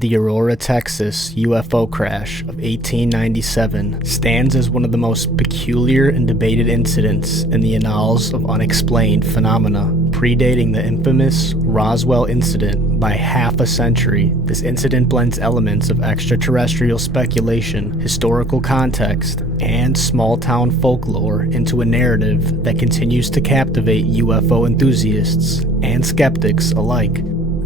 The Aurora, Texas UFO crash of 1897 stands as one of the most peculiar and debated incidents in the annals of unexplained phenomena. Predating the infamous Roswell incident by half a century, this incident blends elements of extraterrestrial speculation, historical context, and small-town folklore into a narrative that continues to captivate UFO enthusiasts and skeptics alike.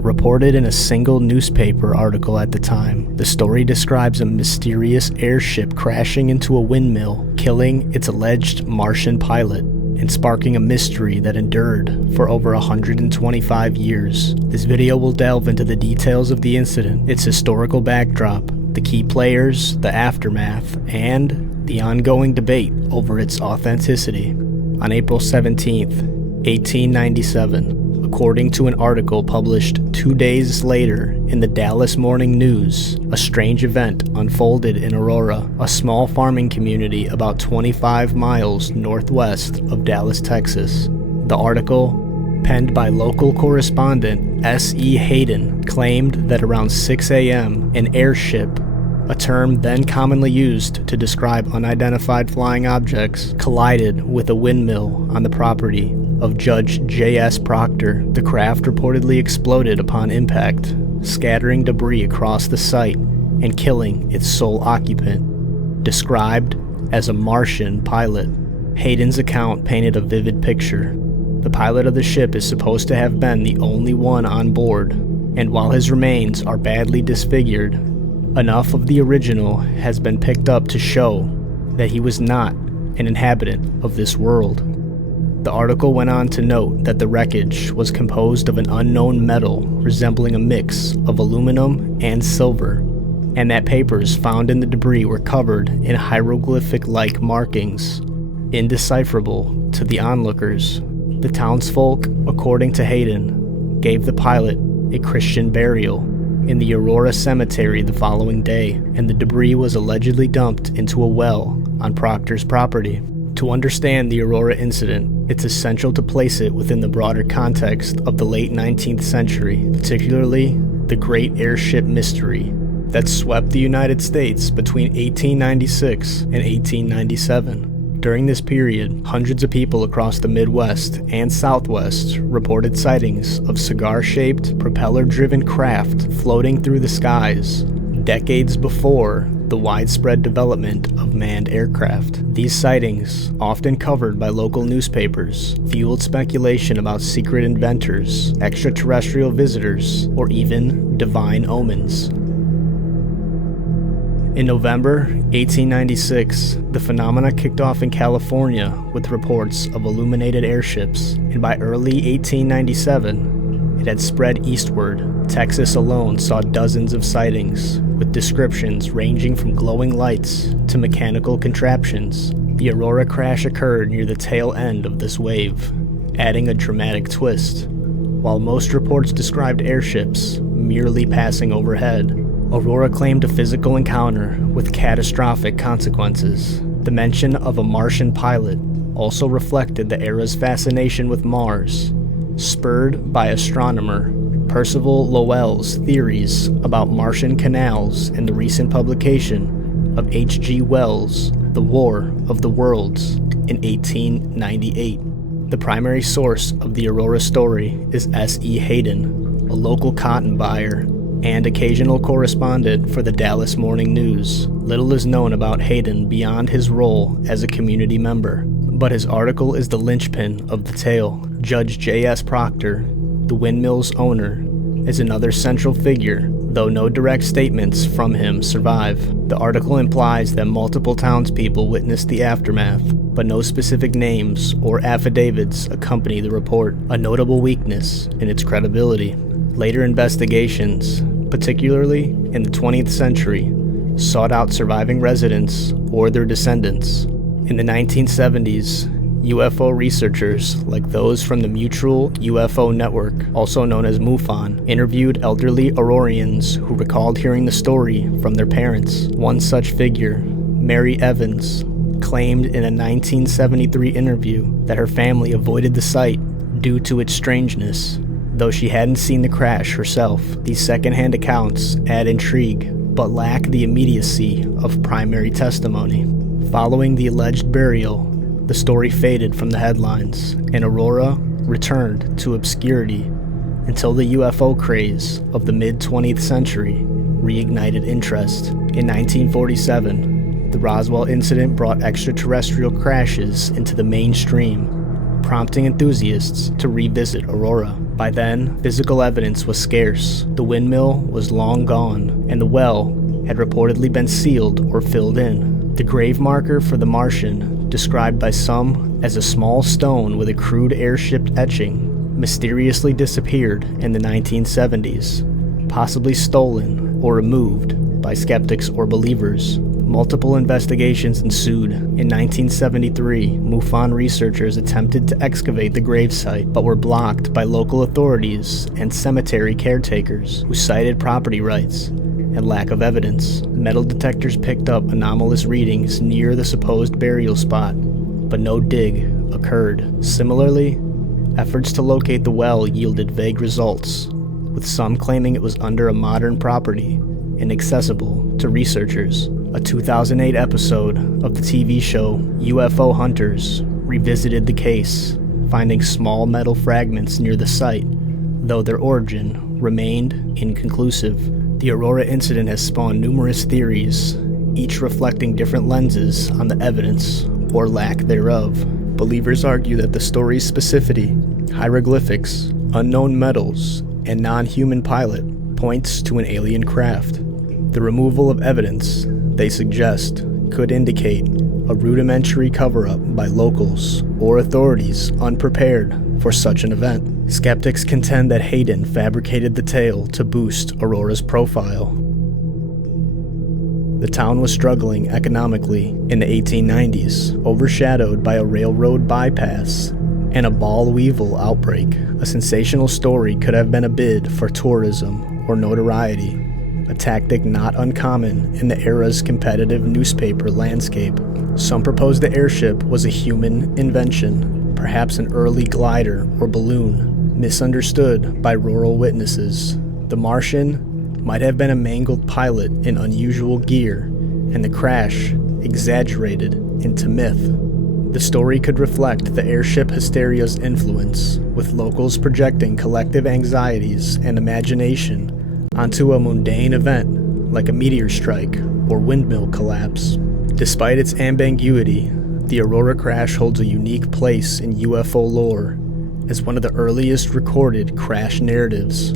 Reported in a single newspaper article at the time, the story describes a mysterious airship crashing into a windmill, killing its alleged Martian pilot, and sparking a mystery that endured for over 125 years. This video will delve into the details of the incident, its historical backdrop, the key players, the aftermath, and the ongoing debate over its authenticity. On April 17th, 1897, according to an article published 2 days later in the Dallas Morning News, a strange event unfolded in Aurora, a small farming community about 25 miles northwest of Dallas, Texas. The article, penned by local correspondent S.E. Haydon, claimed that around 6 a.m., an airship, a term then commonly used to describe unidentified flying objects, collided with a windmill on the property of Judge J.S. Proctor. The craft reportedly exploded upon impact, scattering debris across the site and killing its sole occupant, described as a Martian pilot. Haydon's account painted a vivid picture. The pilot of the ship is supposed to have been the only one on board, and while his remains are badly disfigured, enough of the original has been picked up to show that he was not an inhabitant of this world. The article went on to note that the wreckage was composed of an unknown metal resembling a mix of aluminum and silver, and that papers found in the debris were covered in hieroglyphic-like markings, indecipherable to the onlookers. The townsfolk, according to Haydon, gave the pilot a Christian burial in the Aurora Cemetery the following day, and the debris was allegedly dumped into a well on Proctor's property. To understand the Aurora incident, it's essential to place it within the broader context of the late 19th century, particularly the Great Airship Mystery that swept the United States between 1896 and 1897. During this period, hundreds of people across the Midwest and Southwest reported sightings of cigar-shaped, propeller-driven craft floating through the skies, decades before the widespread development of manned aircraft. These sightings, often covered by local newspapers, fueled speculation about secret inventors, extraterrestrial visitors, or even divine omens. In November 1896, the phenomena kicked off in California with reports of illuminated airships, and by early 1897, it had spread eastward. Texas alone saw dozens of sightings, with descriptions ranging from glowing lights to mechanical contraptions. The Aurora crash occurred near the tail end of this wave, adding a dramatic twist. While most reports described airships merely passing overhead, Aurora claimed a physical encounter with catastrophic consequences. The mention of a Martian pilot also reflected the era's fascination with Mars, spurred by astronomer Percival Lowell's theories about Martian canals and the recent publication of H.G. Wells' The War of the Worlds in 1898. The primary source of the Aurora story is S.E. Haydon, a local cotton buyer and occasional correspondent for the Dallas Morning News. Little is known about Haydon beyond his role as a community member, but his article is the linchpin of the tale. Judge J.S. Proctor, the windmill's owner, is another central figure, though no direct statements from him survive. The article implies that multiple townspeople witnessed the aftermath, but no specific names or affidavits accompany the report, a notable weakness in its credibility. Later investigations, particularly in the 20th century, sought out surviving residents or their descendants. In the 1970s, UFO researchers, like those from the Mutual UFO Network, also known as MUFON, interviewed elderly Aurorians who recalled hearing the story from their parents. One such figure, Mary Evans, claimed in a 1973 interview that her family avoided the site due to its strangeness. Though she hadn't seen the crash herself, these second-hand accounts add intrigue, but lack the immediacy of primary testimony. Following the alleged burial, the story faded from the headlines, and Aurora returned to obscurity until the UFO craze of the mid-20th century reignited interest. In 1947, the Roswell incident brought extraterrestrial crashes into the mainstream, prompting enthusiasts to revisit Aurora. By then, physical evidence was scarce, the windmill was long gone, and the well had reportedly been sealed or filled in. The grave marker for the Martian, described by some as a small stone with a crude airship etching, mysteriously disappeared in the 1970s, possibly stolen or removed by skeptics or believers. Multiple investigations ensued. In 1973, MUFON researchers attempted to excavate the gravesite, but were blocked by local authorities and cemetery caretakers who cited property rights and lack of evidence. Metal detectors picked up anomalous readings near the supposed burial spot, but no dig occurred. Similarly, efforts to locate the well yielded vague results, with some claiming it was under a modern property and accessible to researchers. A 2008 episode of the TV show UFO Hunters revisited the case, finding small metal fragments near the site, though their origin remained inconclusive. The Aurora incident has spawned numerous theories, each reflecting different lenses on the evidence or lack thereof. Believers argue that the story's specificity, hieroglyphics, unknown metals, and non-human pilot points to an alien craft. The removal of evidence, they suggest, could indicate a rudimentary cover-up by locals or authorities unprepared for such an event. Skeptics contend that Haydon fabricated the tale to boost Aurora's profile. The town was struggling economically in the 1890s, overshadowed by a railroad bypass and a ball weevil outbreak. A sensational story could have been a bid for tourism or notoriety, a tactic not uncommon in the era's competitive newspaper landscape. Some proposed the airship was a human invention, perhaps an early glider or balloon, misunderstood by rural witnesses. The Martian might have been a mangled pilot in unusual gear, and the crash exaggerated into myth. The story could reflect the airship hysteria's influence, with locals projecting collective anxieties and imagination onto a mundane event like a meteor strike or windmill collapse. Despite its ambiguity, the Aurora crash holds a unique place in UFO lore as one of the earliest recorded crash narratives.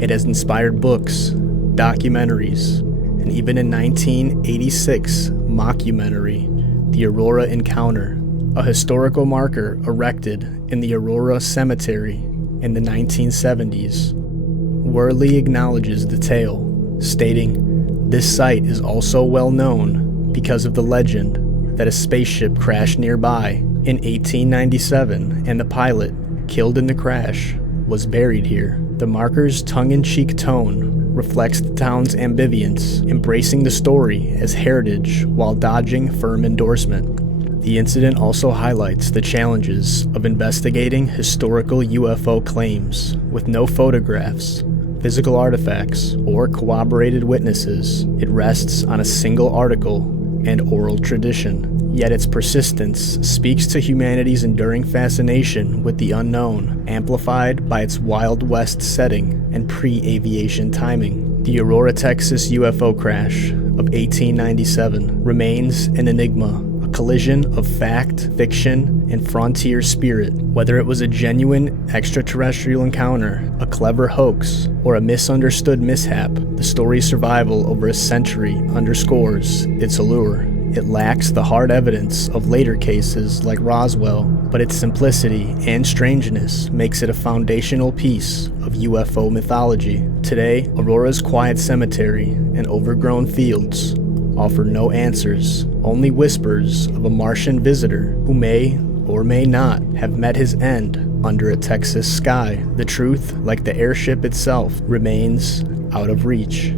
It has inspired books, documentaries, and even a 1986 mockumentary, The Aurora Encounter, a historical marker erected in the Aurora Cemetery in the 1970s. Worley acknowledges the tale, stating, "This site is also well known because of the legend that a spaceship crashed nearby in 1897 and the pilot, killed in the crash, was buried here." The marker's tongue-in-cheek tone reflects the town's ambivalence, embracing the story as heritage while dodging firm endorsement. The incident also highlights the challenges of investigating historical UFO claims. With no photographs, physical artifacts, or corroborated witnesses, it rests on a single article and oral tradition. Yet its persistence speaks to humanity's enduring fascination with the unknown, amplified by its Wild West setting and pre-aviation timing. The Aurora, Texas UFO crash of 1897 remains an enigma, a collision of fact, fiction, and frontier spirit. Whether it was a genuine extraterrestrial encounter, a clever hoax, or a misunderstood mishap, the story's survival over a century underscores its allure. It lacks the hard evidence of later cases like Roswell, but its simplicity and strangeness makes it a foundational piece of UFO mythology. Today, Aurora's quiet cemetery and overgrown fields offer no answers, only whispers of a Martian visitor who may or may not have met his end under a Texas sky. The truth, like the airship itself, remains out of reach.